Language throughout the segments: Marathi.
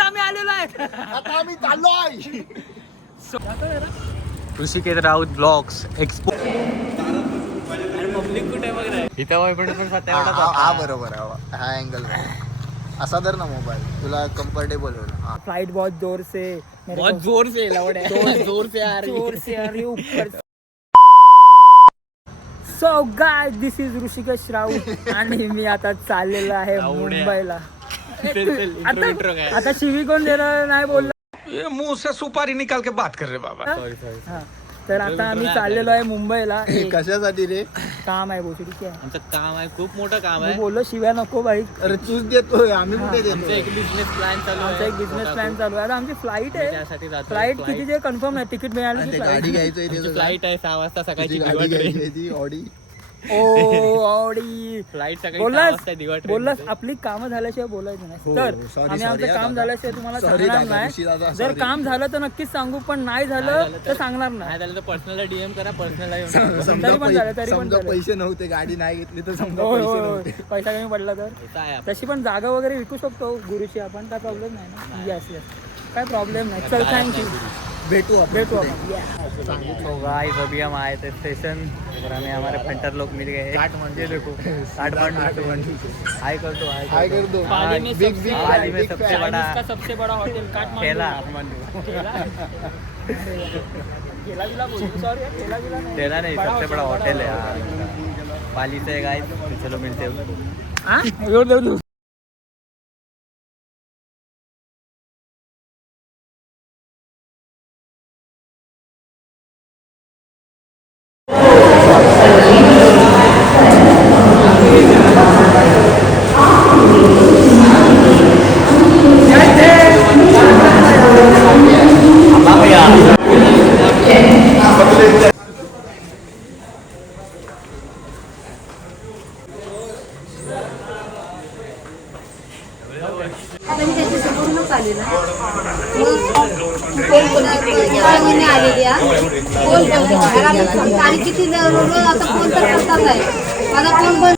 आम्ही आलेलो आहे. आता आम्ही चाललोय Rishikesh Raut blogs expo. Public कुठे बघ रे इथं पण हा बरोबर हा अँगल असा धर ना मोबाईल तुला कम्फर्टेबल होईल. फ्लाइट बहुत जोर से लवड आहे जोर से आ रही ऊपर. So guys this is Rishikesh Raut आणि मी आता चाललेलो आहे मुंबईला. आता शिवी कोण देणार नाही बोलला. मुंह से सुपारी निकाल के बात कर रे बाबा. हा तर आता आम्ही चाललेलो आहे मुंबईला. कशासाठी रे? काम आहे बोलतो ठीक आहे. आमचं काम आहे खूप मोठं काम आहे. बोललो शिव्या नको भाई. अरे तूच देतोय आम्ही कुठे देतो. एक बिझनेस प्लॅन चालू आहे. आमचा एक बिझनेस प्लॅन चालू आहे. आता आमची फ्लाईट आहे. फ्लाईट किती जे कन्फर्म नाही तिकीट मिळालं. गाडी घ्यायचंय फ्लाईट आहे 6 वाजता सकाळची. गाडी घ्यायची ती ऑडी. ऑडी फ्लाईट सकाळी 6 वाजता दिवा. बोललास आपली कामं झाल्याशिवाय बोलायचं नाही. तर आम्ही आमचं काम झाल्याशिवाय तुम्हाला सांगणार नाही. जर काम झालं तर नक्कीच सांगू पण नाही झालं तर सांगणार नाही. झालं तर पर्सनलला डीएम करा. पर्सनलला समजा पैसे नव्हते गाडी नाही घेतली तर समजा पैसा कमी पडला तर तशी पण जागा वगैरे विकू शकतो गुरुची आपण. काय प्रॉब्लेम नाही ना. येस काय प्रॉब्लेम नाही. चल थँक्यू भेटू आपण. तो गाइस अभी हम आए थे स्टेशन और हमें हमारे फंटर लोग मिल गए. ये देखो काठमांडू. हाय कर दो. पाली में सबसे बड़ा होटल काठमांडू. ठेला नहीं सबसे बड़ा होटल है यार पाली से. गाइस चलो मिलते हैं. किती आता फोन तर करतात आहे माझा फोन बंद.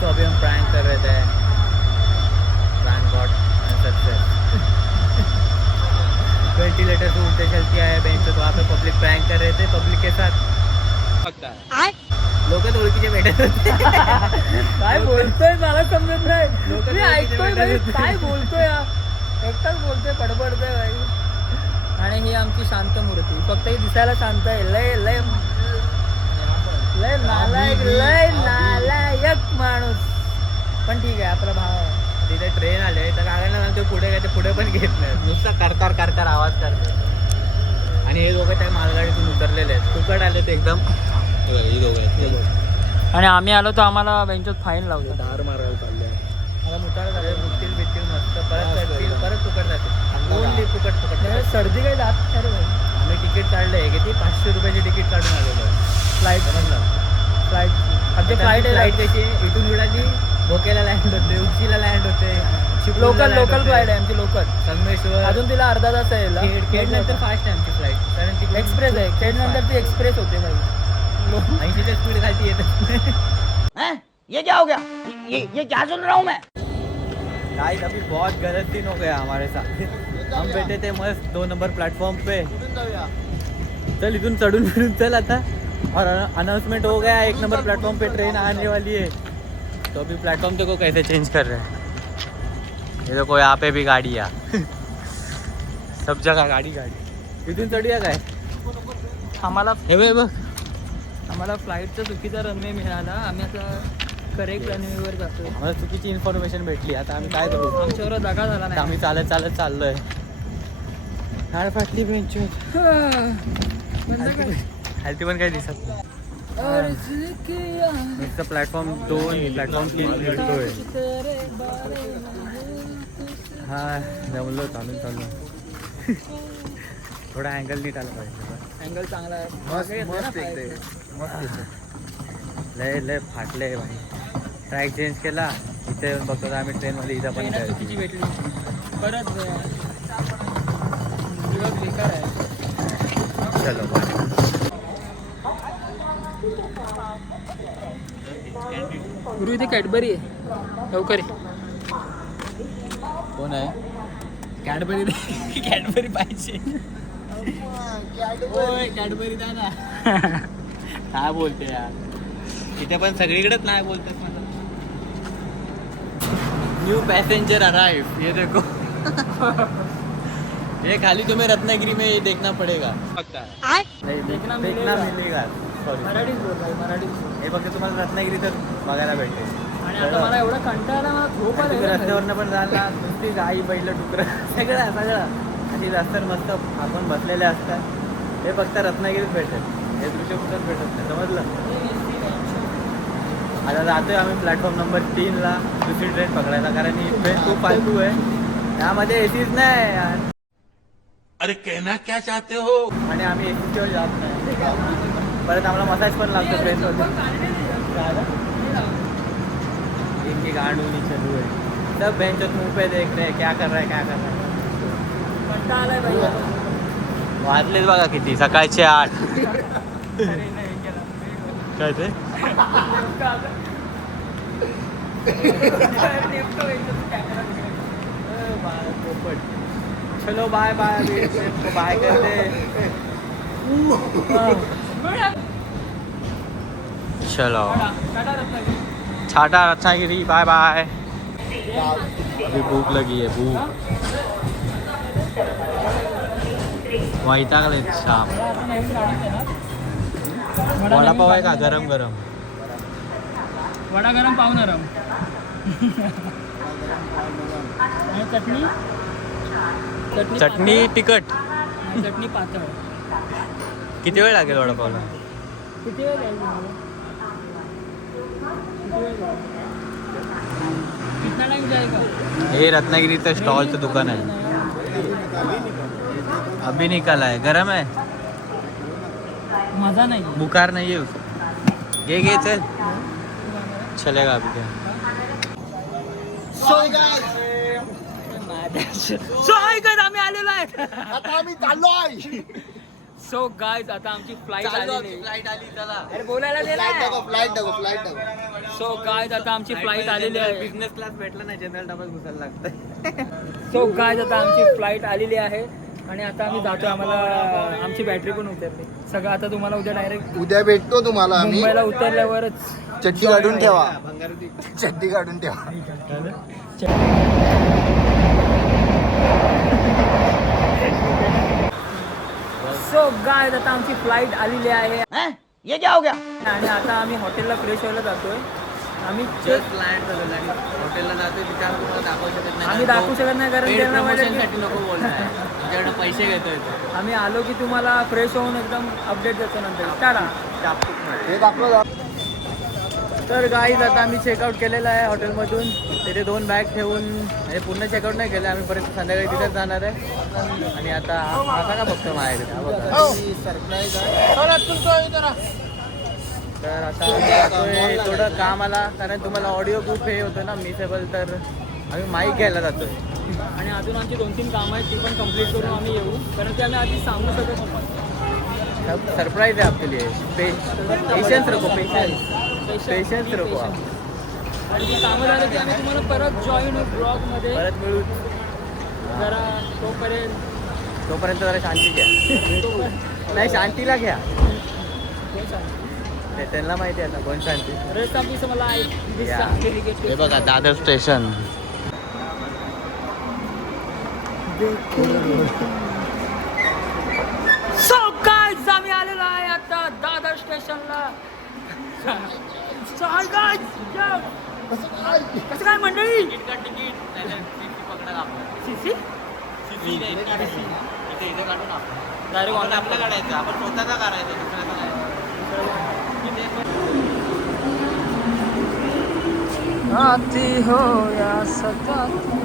तो अभी हम प्रैंक कर रहे थे. Prank got success. वेंटिलेटर से उल्टे चलती है बेंच पे. तो वहाँ पे पब्लिक प्रैंक कर रहे थे पब्लिक के साथ. लोक ओळखीचे भेटत होते. काय बोलतोय मला समजत नाही. मी ऐकतोय काय बोलतोय. एकटाच बोलतोय पडपडतोय भाई. आणि ही आमची शांत मूर्ती. फक्त ही दिसायला शांत आहे. लय लय लय नालायक माणूस पण ठीक आहे आपला भाव आहे. तिथे ट्रेन आले तर गाड्यांना म्हणतो पुढे काय ते पुढे पण घेत नाही. नुसता करकार आवाज करतो. आणि हे दोघं त्या मालगाडीतून उतरलेले आहेत. फुकट आले ते एकदम. हे दोघं आणि आम्ही आलो तर आम्हाला बँकेत फाईन लावतो. दार मारायला चालले. मला मुताळ झाले. बिटतील मस्त परत फुकट जाते. ओनली फुकट. सर्दी काही जात अरे भाई. आम्ही तिकीट काढले किती 500 रुपयाची तिकीट काढून आलेलो आहे. फ्लाईट आमची फ्लाईट कशी इथून उडाली भोकेला लँड होते. उच्चीला लँड होते. लोकल फ्लाईट आहे आमची. लोकल संगमेश्वर. अजून तिला अर्धा तास आहे. खेड नंतर फास्ट आहे आमची फ्लाईट. कारण ती एक्सप्रेस आहे. खेड नंतर ती एक्सप्रेस होते भाई. 80च्या स्पीड खालती येत. ये क्या हो गया. ये क्या सुन रहा हूँ मैं. गाइस अभी बहुत गलत दिन हो गया हमारे साथ. हम बैठे थे मस्त 2 नंबर प्लेटफॉर्म पे. चल इथून चढून फिरून चल आता. और अनाउंसमेंट हो गया 1 नंबर प्लेटफॉर्म पे ट्रेन आने वाली है. तो अभी प्लेटफॉर्म देखो कैसे चेंज कर रहे हैं. ये देखो यहाँ पे भी गाड़ी है. सब जगह गाड़ी. इथून चढूया काय. आम्हाला हे बघ आम्हाला फ्लाईटचा चुकीचा रनवे मिळाला. आम्ही आता करेक्ट रनवेवर जातो. आम्हाला चुकीची इन्फॉर्मेशन भेटली. आता आम्ही काय करू. आमच्यावर जागा झाला नाही. आम्ही चालत चाललोय. हाड फाटली बेंच. हॅल्थी पण काही दिसत नाही. नुसतं प्लॅटफॉर्म 2 प्लॅटफॉर्म 3 भेटतोय. हा जमलो चालून थोडा अँगल नीट आला पाहिजे. अँगल चांगला आहे. मस्त मागे येतोय ना मस्त पाय. एकदम मस्त येते. लय लय फाटले भाई. ट्रॅक चेंज केला इथे येऊन बघतो आम्ही ट्रेनमध्ये इथं पण ट्रेनच चुकीची भेटली परत दिवस बेकार आहे. चलो बाय. गुरु इथे कॅडबरी आहे लवकर ये. कोण आहे? कॅडबरी कॅडबरी पाहिजे. कॅडबरी द्या ना. काय बोलते यार, इथे पण सगळीकडेच नाही बोलतात मला. न्यू पैसेंजर अराइव, ये देखो. ये खाली तुम्हें रत्नागिरी में ये देखना पड़ेगा. नहीं, देखना देखना मिलेगा. मिलेगा. सॉरी, मराठीच बोल भाई, मराठीच बोल. हे फक्त तुम्हाला रत्नागिरी तर बघायला भेटेल. आणि आता मला एवढा कंटाळा आला, मला झोप आली. तुम्ही रस्त्यावरनं पण जायला नुसती गाई बैल डुकरं सगळं आणि रस्त्यावर मस्त आपण बसलेले असतात. हे फक्त रत्नागिरीत भेटेल, हे दृश्य कुठंच भेटत नाही. समजलं? आता जातोय आम्ही प्लॅटफॉर्म नंबर 3ला दुसरी ट्रेन पकडायला, कारण ही ट्रेन खूप फालतू आहे. त्यामध्ये एसीच नाही यार. अरे कहना क्या चाहते हो? आणि आम्ही एसी शिवाय जात नाही. परत आम्हाला मसाज पण लागतो ट्रेनमध्ये. इनकी गांड होनी चालू है, सब बेंचों मुंह पे देख रहे हैं क्या कर रहा है क्या कर रहा है. कंटाळा आलाय भाई आता. वाजलेच बघा किती, सकाळचे 8. काय ते चलो बाय बाय. अभी बाय करते. चलो छाटा रत्नागिरी, बाय बाय. अभी भूख लगी है, भूख वैतागले शाम. वडापाव आहे का गरम गरम? वडा गरम पाव नरम. आणि चटणी चटणी पातळ. तिखट. आणि चटणी पातळ. किती वेळ लागेल वडापावला? किती वेळ जाईल तुम्हाला? किती वेळ जाईल? कितना टाइम जाएगा? हे रत्नागिरीचं स्टॉलचं दुकान आहे. अभी निकाला है, गरम है, मजा नाही. बुखार नहीं है उसको. घे चल, चलेगा अभी क्या. सो हाय गाइस, आम्ही आलेलो आहे. आता आम्ही चाललोय. सो गाइस, आता आमची फ्लाईट आलेली. फ्लाइट आली चला. अरे बोलायला दे फ्लाईट ना. टाको फ्लाईट टाको फ्लाईट टाको. सो गाइस, आता आमची फ्लाईट आलेली आहे. बिझनेस क्लास भेटला नाही, जनरल डब्यात घुसायला लागतं. सो गाइस, आता आमची फ्लाईट आलेली आहे आणि आता आम्ही जातो. आम्हाला आमची बॅटरी पण उतरली. सगळं आता तुम्हाला उद्या डायरेक्ट उद्या भेटतो तुम्हाला आम्ही. मुंबईला उतरल्यावरच. चड्डी काढून ठेवा, चड्डी काढून ठेवा. सो गाइस, आता आमची फ्लाईट आलेली आहे. ये क्या हो गया? आणि आता आम्ही हॉटेलला फ्रेश व्हायला जातोय. आम्ही जस्ट लँड झालेलं आणि हॉटेलला जातोय. तिथे आम्ही तुम्हाला दाखवू शकत नाही. आम्ही दाखवू शकत नाही कारण त्यांना माहिती आहे प्रमोशनसाठी नको बोलताय, तुमच्याकडे पैसे घेतोय. की आम्ही आलो की तुम्हाला फ्रेश होऊन एकदम अपडेट देतो नंतर. टाटा. हे दाखव. तर गाईज आता आम्ही चेकआउट केलेलं आहे हॉटेलमधून. तिथे 2 बॅग ठेवून, म्हणजे पूर्ण चेकआउट नाही केलं आम्ही, परत संध्याकाळी तिथेच जाणार आहे. आणि आता आता का बघतो माझ्याकडे, हा बघा. सरप्राईज आहे. तर आता आम्ही जातोय, थोडं काम आला कारण तुम्हाला ऑडिओ खूप हे होतं ना मिसेबल, तर आम्ही माईक घ्यायला जातोय. आणि अजून आमची 2-3 कामं आहेत, ती पण कंप्लीट करून आम्ही येऊ, कारण ते आम्ही आधी सांगू शकत नाही. सरप्राईज आहे आपके लिए. पेशन्स रखो, पेशन्स रखो. आणि ती कामं झाली की आम्ही तुम्हाला परत जॉईन होऊ ब्लॉगमध्ये. परत मिळू. जरा तोपर्यंत जरा शांती घ्या. नाही, शांतीला घ्या. त्यांना माहिती आहे आता कोण शांती. रेस्ट ऑफ दिस मला हे बघा दादर स्टेशन. सो गाइस, आम्ही आलेलो आहे आता दादर स्टेशनला. चाल गाइस, कसं काय मंडळी? तिकीट पकडा सीसी इथे काढून आपण डायरेक्ट ऑनलाईन आपलं काढायचं, आपण स्वतःचा करायचं, दुसऱ्याचा नाही. आती हो या सताती.